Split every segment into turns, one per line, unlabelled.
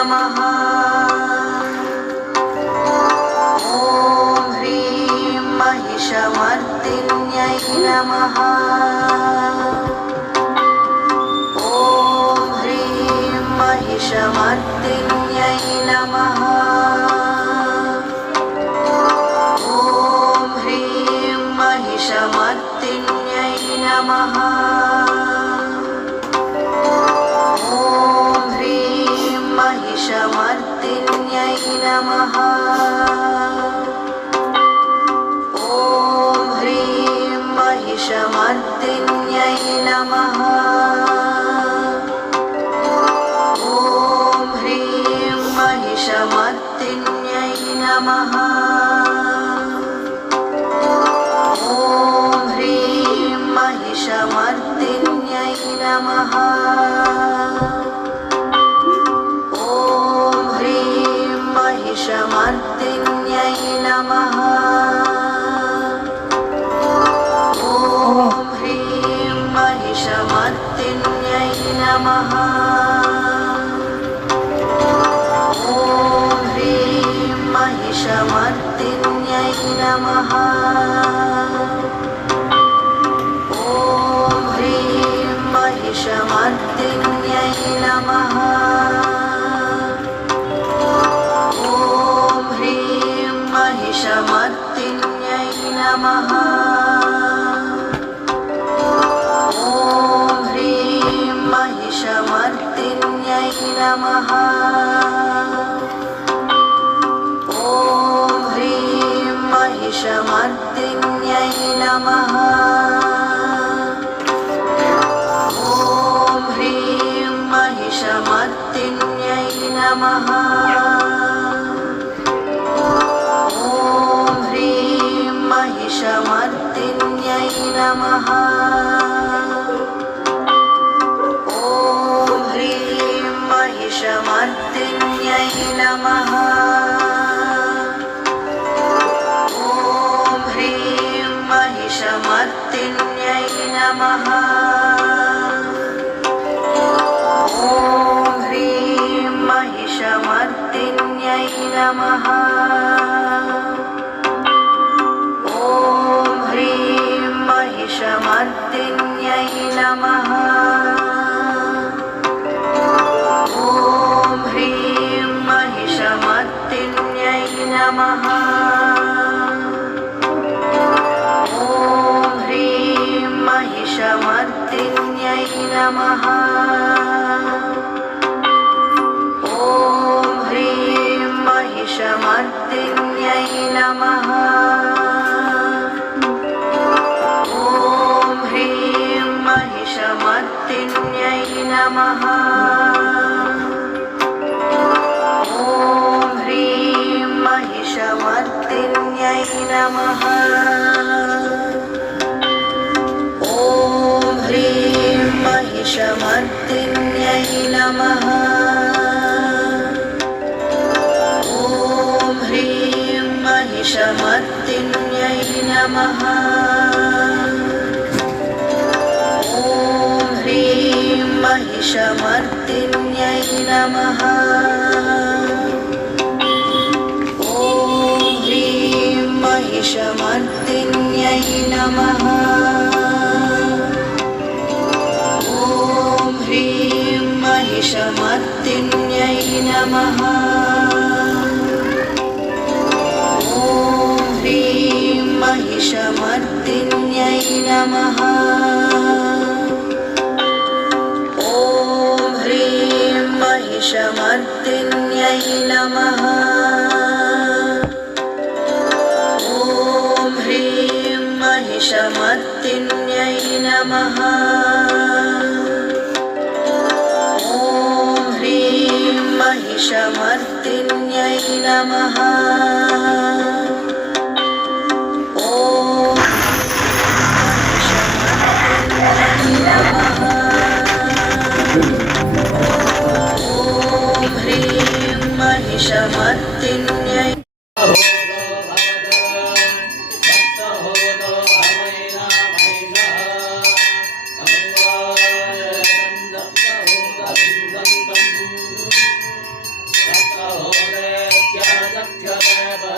नमः ॐ ह्रीं महिषमर्दिन्यै नमः ॐ ह्रीं महिषमर्दिन्यै नमः ॐ ह्रीं महिषमर्दिन्यै नमः Namaha. शमत्तिन्यै नमः। नमः। ॐ ह्रीं महिषमर्दिन्यै नमः। ॐ ह्रीं महिषमर्दिन्यै नमः। ॐ ह्रीं महिषमर्दिन्यै नमः नमः। ॐ ह्रीं महिषमर्दिन्यै नमः। ॐ ह्रीं महिषमर्दिन्यै नमः। ॐ ह्रीं महिषमर्दिन्यै नमः शेषमत्तिन्यै नमः ॐ ह्रीं महिषमर्तिन्यै नमः महिषमर्तिन्यै नमः
forever.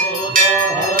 Buddha.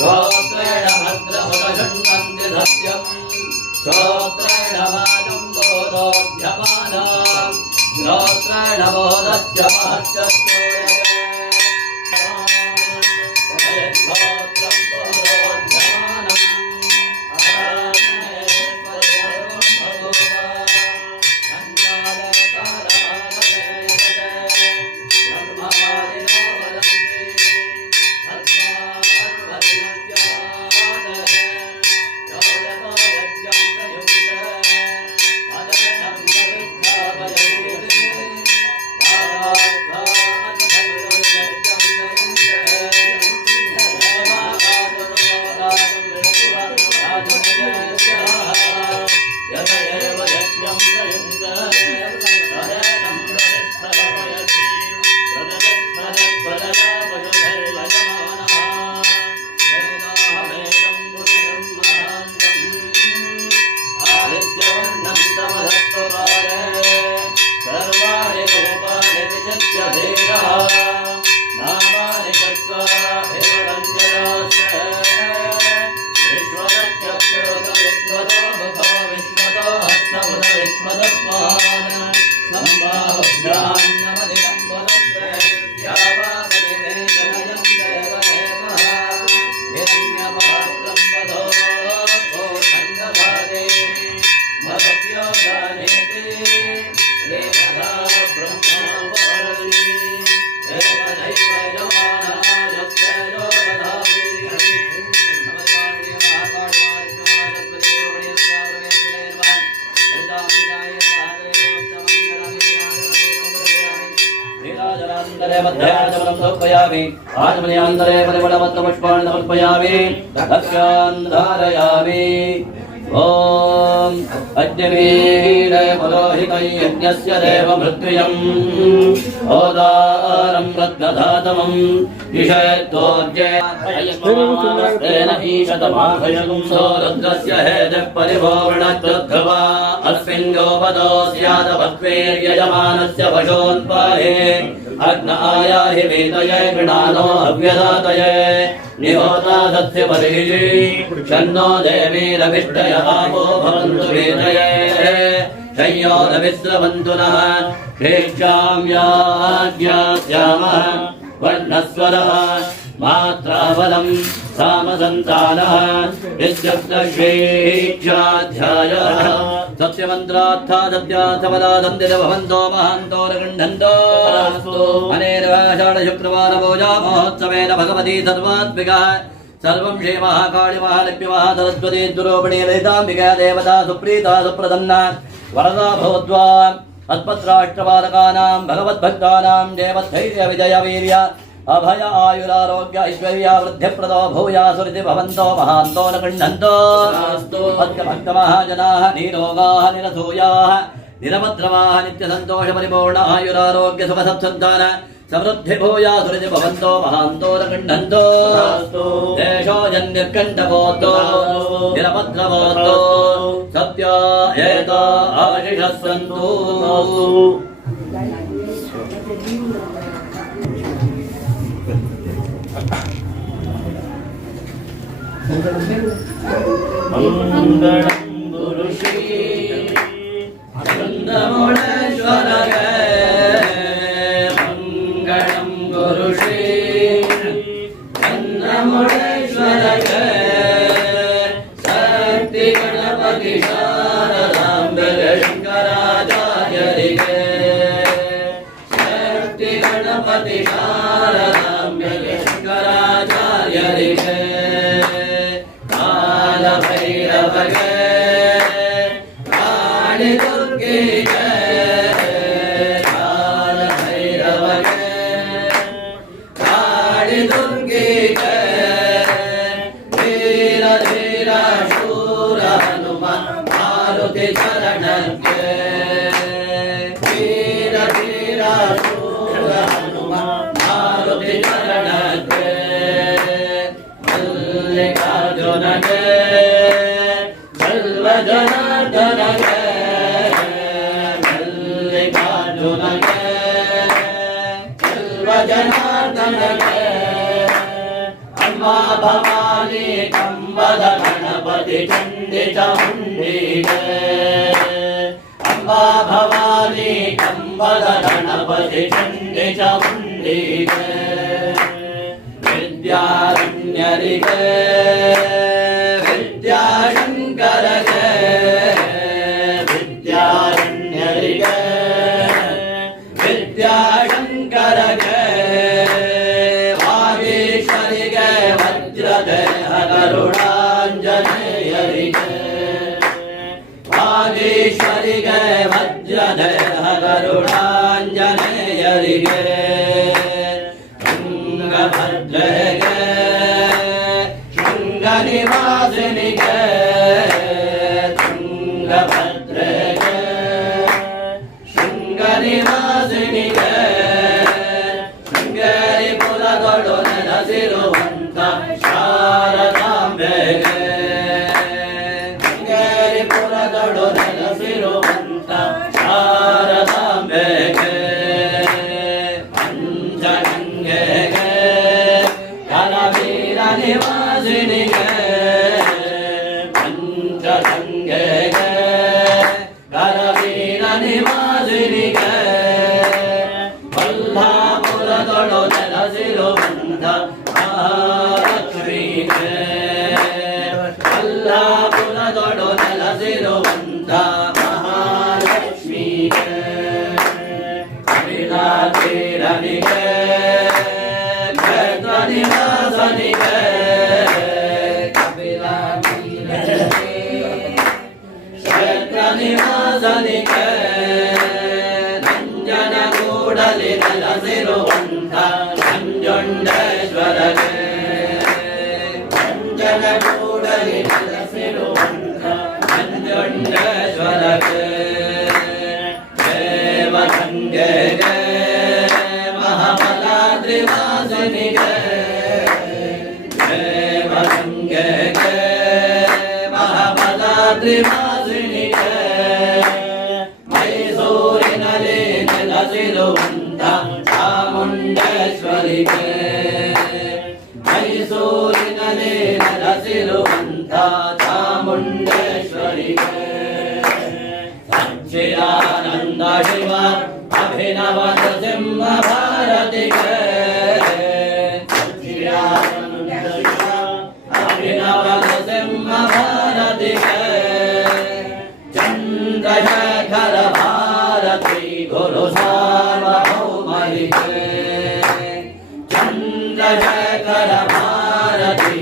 श्रोत्रेण भद्रमुदशृण्वन्ति सत्यम् श्रोत्रेण वाचं बोधोऽध्यमानाम् श्रोत्रेण बोधस्य ఆత్మనేయాంతరే మధ్యాహ్నం సమర్పయామి ఆత్మనేయాంతరే పరిమళమత్తపుష్పాన్ని సమర్పయామి దక్షాంధారయామి ఓం అజ్ఞమీడే మలోహితయ్యజ్ఞస్య దేవ మృత్యుయం ఓదారం రత్నధాతమం ఈషేత్తోర్జేన ఈషతమాభయం సో రుద్రస్య హేజ పరిభోవణత్రుద్ధ్రువా అస్మిన్ अग्न आयाहि वेदये गृणानो अव्यदातये निहोता सत्य परिहि शन्नो देवीरविष्टय आपो भवन्तु वेदये शय्यो न विश्रवन्तु नः प्रेक्षां याज्ञास्यामः वर्णस्वरः मात्राबलं सामसन्तानः विद्युक्तश्वेक्षाध्यायः सत्यमन्त्रार्था सत्यार्थपदादन्दित भवन्तो महान्तो न गृह्णन्तो अनेन षाढशुक्रवारपूजा महोत्सवेन भगवती सर्वात्मिकः सर्वं श्रीमहाकाळिमहालक्ष्मीमः सरस्वती दुरोपिणी ललिताम्बिका देवता सुप्रीता सुप्रसन्ना वरदा भवद्वा अस्मद्राष्ट्रपालकानां भगवद्भक्तानां देवधैर्यविजयवीर्य अभय आयुरारोग्य ऐश्वर्य वृद्धिप्रदो भूया सुरिति भवन्तो महान्तो न गृह्णन्तो। भक्तमहाजनाः निरोगाः निरसूयाः निरमद्रवाः नित्यसन्तोषपरिपूर्ण आयुरारोग्य सुखसत्सन्तान समृद्धि भूया सुरिति भवन्तो महान्तो न गृह्णन्तो। देशो जन्यर्कण्ठकोत्तो निरमद्रवोत्तो सत्य एता आशिषः सन्तु मङ्गलं गुरुश्री अम्मा भवानी कंबद गणपति चण्डि चामुण्डी अम्बा भवानी कंबद गणपति चण्डि चामुण्डी विद्यारण्यरिगे 다 Krishna श्रीगुरु सार्वभौमरिते चन्द्रशेखर भारती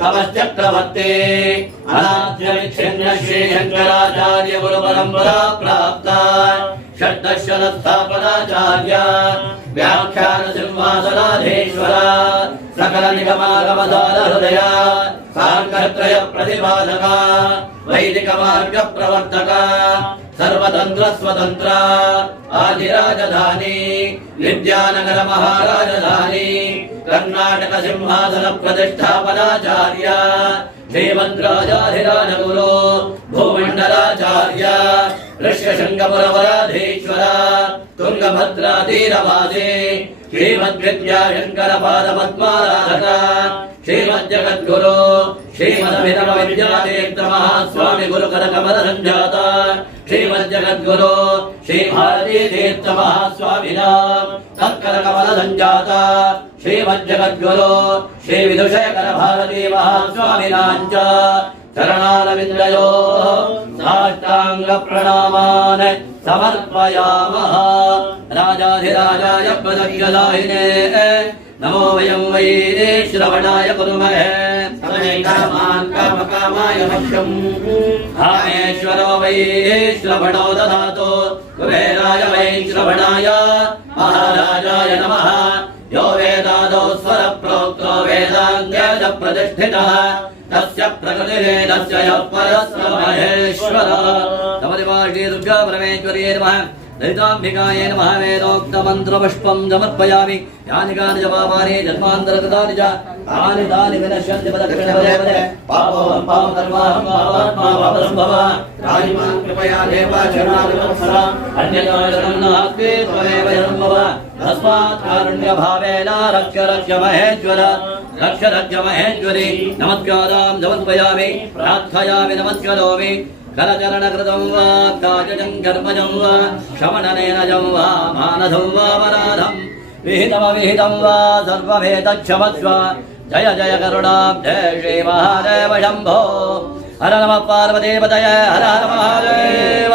तवश्च प्रवर्ते अनाद्यविच्छिन्न श्रीशङ्कराचार्यगुरुपरम्परा प्राप्ता षड्दशरस्थापनाचार्या व्याख्यानसिंहासनाधीश्वरा सकलनिगमागमदारहृदया साङ्कर्त्रय प्रतिपादका वैदिकमार्गप्रवर्तका సర్వతంత్ర స్వతంత్ర ఆదిరాజధాని విద్యానగర మహారాజధాని కర్ణాటక సింహాసన ప్రతిష్టాపనాచార్య శ్రీమంత్రాజాధిరాజగురు భూమండలాచార్య ఋష్యశంకపురవరాధీశ్వర తుంగభద్రాతీరవాసే శ్రీమద్విద్యాశంకర పాదపద్మారాధక శ్రీమద్జగద్గురు శ్రీమద్విరమ విద్యాదేత్రమ స్వామి గురు కనకమరంజాత శ్రీమజ్జగద్గురు శ్రీభారతీతీర్థమ స్వామినాం తత్కనకమరంజాత శ్రీమజ్జగద్గురు శ్రీ విదుషేకర భారతీ మహాస్వామినాంచ చరణారవిందయో సాష్టాంగ ప్రణామాన్ సమర్పయామః రాజాధిరాజాయ ప్రదక్షలాహినే నమో వయం వై శ్రవణాయ కురుమహే कामेश्वरो वै श्रवणो ददातो कुबेराय वै श्रवणाय महाराजाय नमः यो वेदादौ स्वरप्रोक्तो वेदाङ्गेन प्रतिष्ठितः तस्य प्रकृतिरेदस्य यः परस्व महेश्वर समदिवाषी दुर्गा परमेश्वर्ये नमः ललिताम्बिकायै नमः वेदोक्तमन्त्रपुष्पं समर्पयामि यानि कानि च पापानि जन्मान्तरकृतानि च। तानि तानि विनश्यन्ति पापसम्भव कृपया अन्यथा नास्ति त्वमेव तस्मात् कारुण्यभावेन रक्ष रक्ष महेश्वर रक्ष रक्ष महेश्वरि समर्पयामि प्रार्थयामि नमस्करोमि करचरणकृतं वा काचजं कर्मजं वा शमणनेनजं वा मानसं वा वराधं विहितमविहितं वा सर्वभेदक्षमस्व जय जय करुणाब्धे श्रीमहादेव शम्भो हर नमः पार्वतीपतये हर हर महादेव